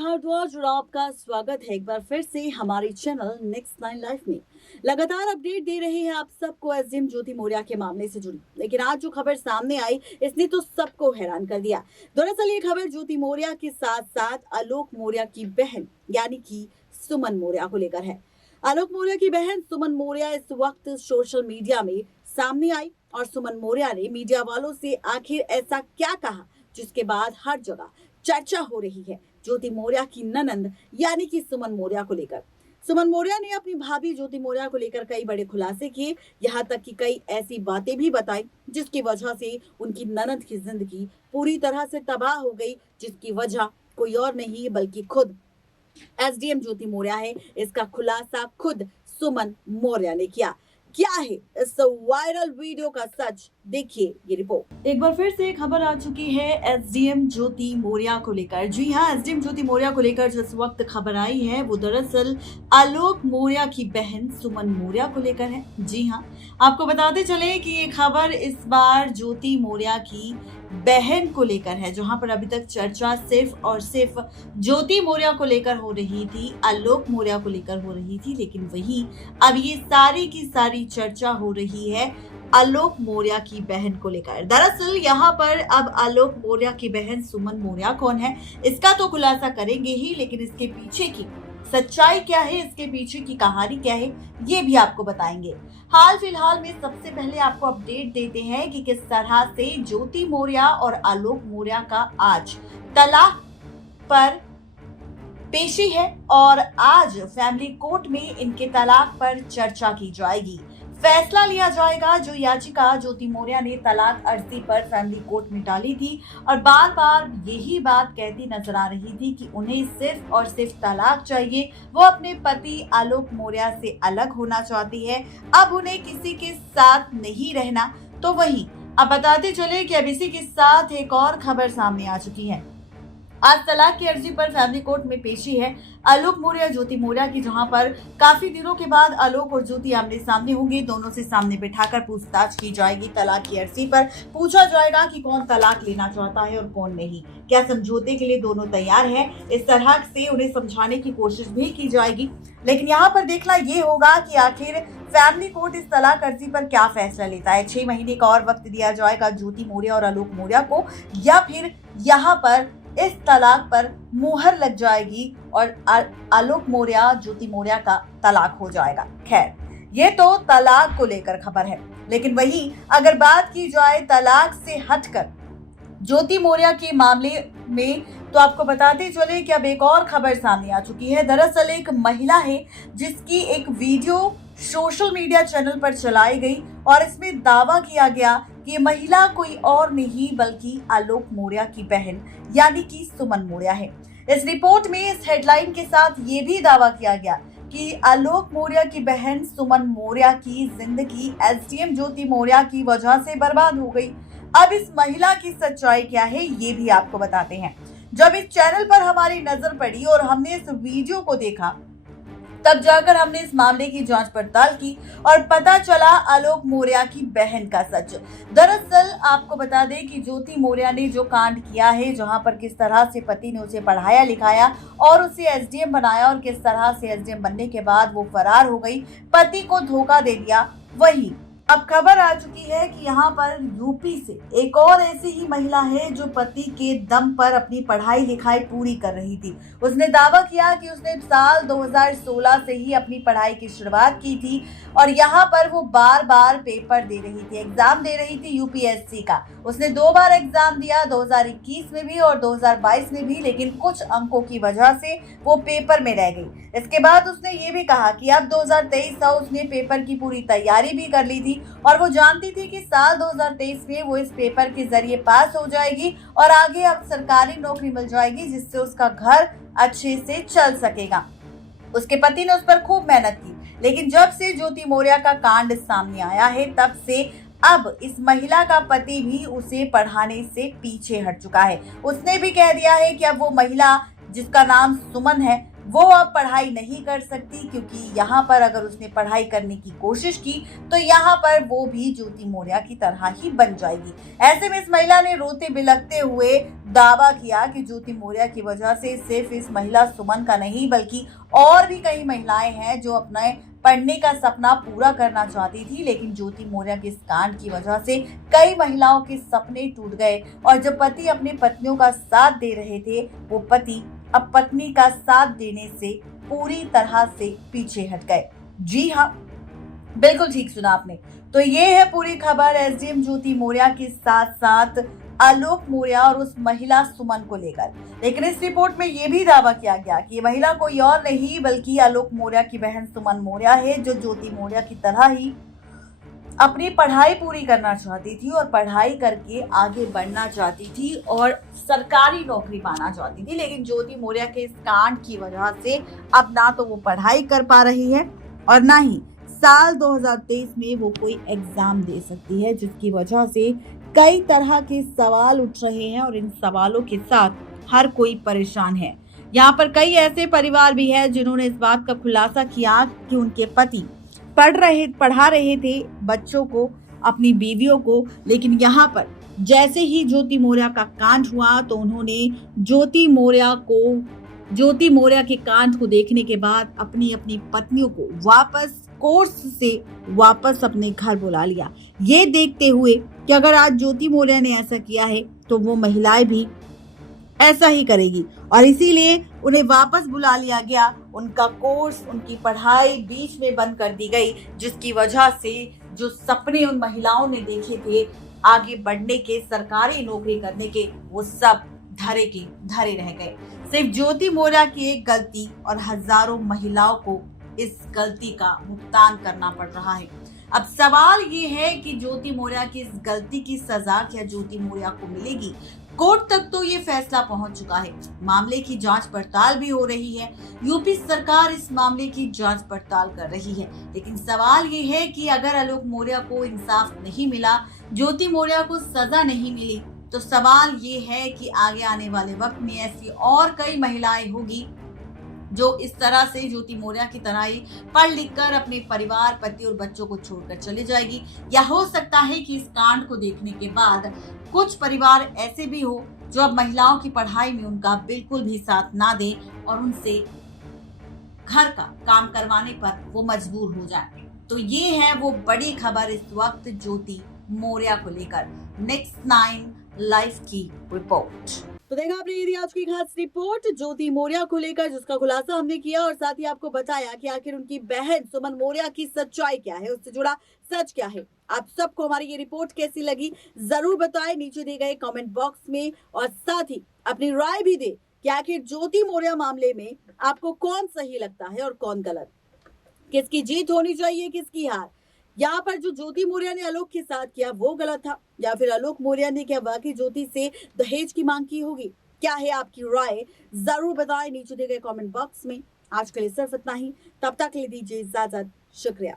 भारद्वाज और आपका स्वागत है एक बार फिर से हमारे चैनल नेक्स्ट नाइन लाइफ में। लगातार अपडेट दे रहे हैं आप सबको एसडीएम ज्योति मौर्य के मामले से जुड़ी। लेकिन आज जो खबर सामने आई इसने तो सबको हैरान कर दिया। दरअसल ये खबर ज्योति मौर्य के साथ साथ आलोक मौर्य की बहन यानी कि सुमन मौर्य को लेकर है। आलोक मौर्य की बहन सुमन मौर्य इस वक्त सोशल मीडिया में सामने आई और सुमन मौर्य ने मीडिया वालों से आखिर ऐसा क्या कहा जिसके बाद हर जगह चर्चा हो रही है ज्योति मौर्य की ननंद यानी कि सुमन मौर्य को लेकर। सुमन मौर्य ने अपनी भाभी ज्योति मौर्य को लेकर कई बड़े खुलासे किए, यहाँ तक कि कई ऐसी बातें भी बताई जिसकी वजह से उनकी ननंद की जिंदगी पूरी तरह से तबाह हो गई, जिसकी वजह कोई और नहीं बल्कि खुद एसडीएम ज्योति मौर्य है। इसका खुलासा खुद सुमन मौर्य ने किया। क्या है इस वायरल वीडियो का सच, देखिए ये रिपोर्ट। एक बार फिर से खबर आ चुकी है एसडीएम ज्योति मौर्य को लेकर। जी हाँ, एसडीएम ज्योति मौर्य को लेकर जिस वक्त खबर आई है वो दरअसल आलोक मौर्य की बहन सुमन मौर्य को लेकर है। जी हाँ, आपको बताते चले कि ये खबर इस बार ज्योति मौर्य की बहन को लेकर है, जहां पर अभी तक चर्चा सिर्फ और सिर्फ ज्योति मौर्य को लेकर हो रही थी, आलोक मौर्य को लेकर हो रही थी। लेकिन वही अब ये सारी की सारी चर्चा हो रही है आलोक मौर्य की बहन को लेकर। दरअसल यहाँ पर अब आलोक मौर्य की बहन सुमन मौर्य कौन है इसका तो खुलासा करेंगे ही, लेकिन इसके पीछे की सच्चाई क्या है, इसके पीछे की कहानी क्या है, ये भी आपको बताएंगे। हाल फिलहाल में सबसे पहले आपको अपडेट देते हैं कि किस तरह से ज्योति मौर्य और आलोक मौर्य का आज तलाक पर पेशी है और आज फैमिली कोर्ट में इनके तलाक पर चर्चा की जाएगी। फैसला लिया जाएगा। जो याचिका ज्योति मौर्य ने तलाक अर्जी पर फैमिली कोर्ट में डाली थी और बार बार यही बात कहती नजर आ रही थी कि उन्हें सिर्फ और सिर्फ तलाक चाहिए, वो अपने पति आलोक मौर्य से अलग होना चाहती है, अब उन्हें किसी के साथ नहीं रहना। तो वही अब बताते चले कि अब इसी के साथ एक और खबर सामने आ चुकी है। आज तलाक की अर्जी पर फैमिली कोर्ट में पेशी है आलोक मौर्य ज्योति मौर्य की, जहां पर काफी दिनों के बाद आलोक और ज्योति आमने सामने होंगे। दोनों से सामने बिठाकर पूछताछ की जाएगी। तलाक की अर्जी पर पूछा जाएगा कि कौन तलाक लेना चाहता है और कौन नहीं, क्या समझौते के लिए दोनों तैयार हैं। इस तरह से उन्हें समझाने की कोशिश भी की जाएगी। लेकिन यहाँ पर देखना ये होगा कि आखिर फैमिली कोर्ट इस तलाक अर्जी पर क्या फैसला लेता है। 6 महीने का और वक्त दिया जाएगा ज्योति मौर्य और आलोक मौर्य को, या फिर यहाँ पर इस तलाक पर मुहर लग जाएगी और आलोक मौर्य ज्योति मौर्य का तलाक हो जाएगा। खैर, ये तो तलाक को लेकर खबर है, लेकिन वही अगर बात की जाए तलाक से हटकर ज्योति मौर्य के मामले में, तो आपको बताते चले कि अब एक और खबर सामने आ चुकी है। दरअसल एक महिला है जिसकी एक वीडियो सोशल मीडिया चैनल पर चलाई गई और इसमें दावा किया गया कि महिला कोई और नहीं बल्कि आलोक मौर्य की बहन यानी कि सुमन मौर्य है। इस रिपोर्ट में इस हेडलाइन के साथ ये भी दावा किया गया कि आलोक मौर्य की बहन सुमन मौर्य की जिंदगी एसडीएम ज्योति मौर्य की वजह से बर्बाद हो गई। अब इस महिला की सच्चाई क्या है ये भी आपको बताते हैं। जब इस चैनल पर हमारी नजर पड़ी और हमने इस वीडियो को देखा, तब जाकर हमने इस मामले की जांच पड़ताल की और पता चला आलोक मौर्य की बहन का सच। दरअसल आपको बता दें कि ज्योति मौर्य ने जो कांड किया है, जहां पर किस तरह से पति ने उसे पढ़ाया लिखाया और उसे एसडीएम बनाया और किस तरह से एसडीएम बनने के बाद वो फरार हो गई, पति को धोखा दे दिया, वही अब खबर आ चुकी है कि यहाँ पर यूपी से एक और ऐसी ही महिला है जो पति के दम पर अपनी पढ़ाई लिखाई पूरी कर रही थी। उसने दावा किया कि उसने साल 2016 से ही अपनी पढ़ाई की शुरुआत की थी और यहाँ पर वो बार बार पेपर दे रही थी, एग्जाम दे रही थी यूपीएससी का। उसने 2 बार एग्जाम दिया, 2021 में भी और 2022 में भी, लेकिन कुछ अंकों की वजह से वो पेपर में रह गई। इसके बाद उसने ये भी कहा कि अब 2023 था, उसने पेपर की पूरी तैयारी भी कर ली थी और वो जानती थी कि साल 2023 में वो इस पेपर के जरिए पास हो जाएगी और आगे अब सरकारी नौकरी मिल जाएगी जिससे उसका घर अच्छे से चल सकेगा। उसके पति ने उस पर खूब मेहनत की, लेकिन जब से ज्योति मौर्य का कांड सामने आया है तब से अब इस महिला का पति भी उसे पढ़ाने से पीछे हट चुका है। उसने भी कह दिया है कि अब वो महिला जिसका नाम सुमन है वो अब पढ़ाई नहीं कर सकती, क्योंकि यहाँ पर अगर उसने पढ़ाई करने की कोशिश की तो यहाँ पर वो भी ज्योति मौर्य की तरह ही बन जाएगी। ऐसे में इस महिला ने रोते बिलखते हुए दावा किया कि ज्योति मौर्य की वजह से सिर्फ इस महिला सुमन का नहीं बल्कि और भी कई महिलाएं हैं जो अपने पढ़ने का सपना पूरा करना चाहती थी, लेकिन ज्योति मौर्य के इस कांड की वजह से कई महिलाओं के सपने टूट गए और जो पति अपनी पत्नियों का साथ दे रहे थे वो पति अब पत्नी का साथ देने से पूरी तरह से पीछे हट गए। जी हाँ, बिल्कुल ठीक सुना आपने। तो ये है पूरी खबर एसडीएम ज्योति मौर्य के साथ साथ आलोक मौर्य और उस महिला सुमन को लेकर। लेकिन इस रिपोर्ट में ये भी दावा किया गया कि ये महिला कोई और नहीं बल्कि आलोक मौर्य की बहन सुमन मौर्य है, जो ज्योति मौर्य की तरह ही अपनी पढ़ाई पूरी करना चाहती थी और पढ़ाई करके आगे बढ़ना चाहती थी और सरकारी नौकरी पाना चाहती थी। लेकिन ज्योति मौर्य के इस कांड की वजह से अब ना तो वो पढ़ाई कर पा रही है और ना ही साल 2023 में वो कोई एग्जाम दे सकती है, जिसकी वजह से कई तरह के सवाल उठ रहे हैं और इन सवालों के साथ हर कोई परेशान है। यहाँ पर कई ऐसे परिवार भी हैं जिन्होंने इस बात का खुलासा किया कि उनके पति पढ़ा रहे थे बच्चों को, अपनी बीवियों को, लेकिन यहाँ पर जैसे ही ज्योति मौर्य का कांड हुआ तो उन्होंने ज्योति मौर्य के कांड को देखने के बाद अपनी पत्नियों को वापस कोर्स से वापस अपने घर बुला लिया, ये देखते हुए कि अगर आज ज्योति मौर्य ने ऐसा किया है तो वो महिलाएं भी ऐसा ही करेगी और इसीलिए उन्हें वापस बुला लिया गया। उनका कोर्स, उनकी पढ़ाई बीच में बंद कर दी गई, जिसकी वजह से जो सपने उन महिलाओं ने देखे थे आगे बढ़ने के, सरकारी नौकरी करने के, वो सब धरे के धरे रह गए। सिर्फ ज्योति मौर्य की एक गलती और हजारों महिलाओं को इस गलती का भुगतान करना पड़ रहा है। अब सवाल ये है कि ज्योति मौर्य की इस गलती की सजा क्या ज्योति मौर्य को मिलेगी? कोर्ट तक तो ये फैसला पहुंच चुका है, मामले की जांच पड़ताल भी हो रही है। यूपी सरकार इस मामले की जांच पड़ताल कर रही है, लेकिन सवाल ये है कि अगर आलोक मौर्य को इंसाफ नहीं मिला, ज्योति मौर्य को सजा नहीं मिली, तो सवाल ये है कि आगे आने वाले वक्त में ऐसी और कई महिलाएं होगी जो इस तरह से ज्योति मौर्य की तरह ही पढ़ लिख कर अपने परिवार, पति और बच्चों को छोड़कर चले जाएगी। या हो सकता है कि इस कांड को देखने के बाद कुछ परिवार ऐसे भी हो जो अब महिलाओं की पढ़ाई में उनका बिल्कुल भी साथ ना दे और उनसे घर का काम करवाने पर वो मजबूर हो जाए। तो ये है वो बड़ी खबर इस वक्त ज्योति मौर्य को लेकर। नेक्स्ट 9 लाइव की रिपोर्ट। तो देखा आपने ये आज की खास रिपोर्ट ज्योति मौर्य को लेकर, जिसका खुलासा हमने किया और साथ ही आपको बताया कि आखिर उनकी बहन सुमन मौर्य की सच्चाई क्या है, उससे जुड़ा सच क्या है। आप सबको हमारी ये रिपोर्ट कैसी लगी जरूर बताएं नीचे दिए गए कमेंट बॉक्स में और साथ ही अपनी राय भी दे कि आखिर ज्योति मौर्य मामले में आपको कौन सही लगता है और कौन गलत, किसकी जीत होनी चाहिए किसकी हार। यहाँ पर जो ज्योति मौर्य ने आलोक के साथ किया वो गलत था, या फिर आलोक मौर्य ने क्या वाकई ज्योति से दहेज की मांग की होगी? क्या है आपकी राय, जरूर बताएं नीचे दिए गए कमेंट बॉक्स में। आज के लिए सिर्फ इतना ही, तब तक के लिए दीजिए इजाजत, शुक्रिया।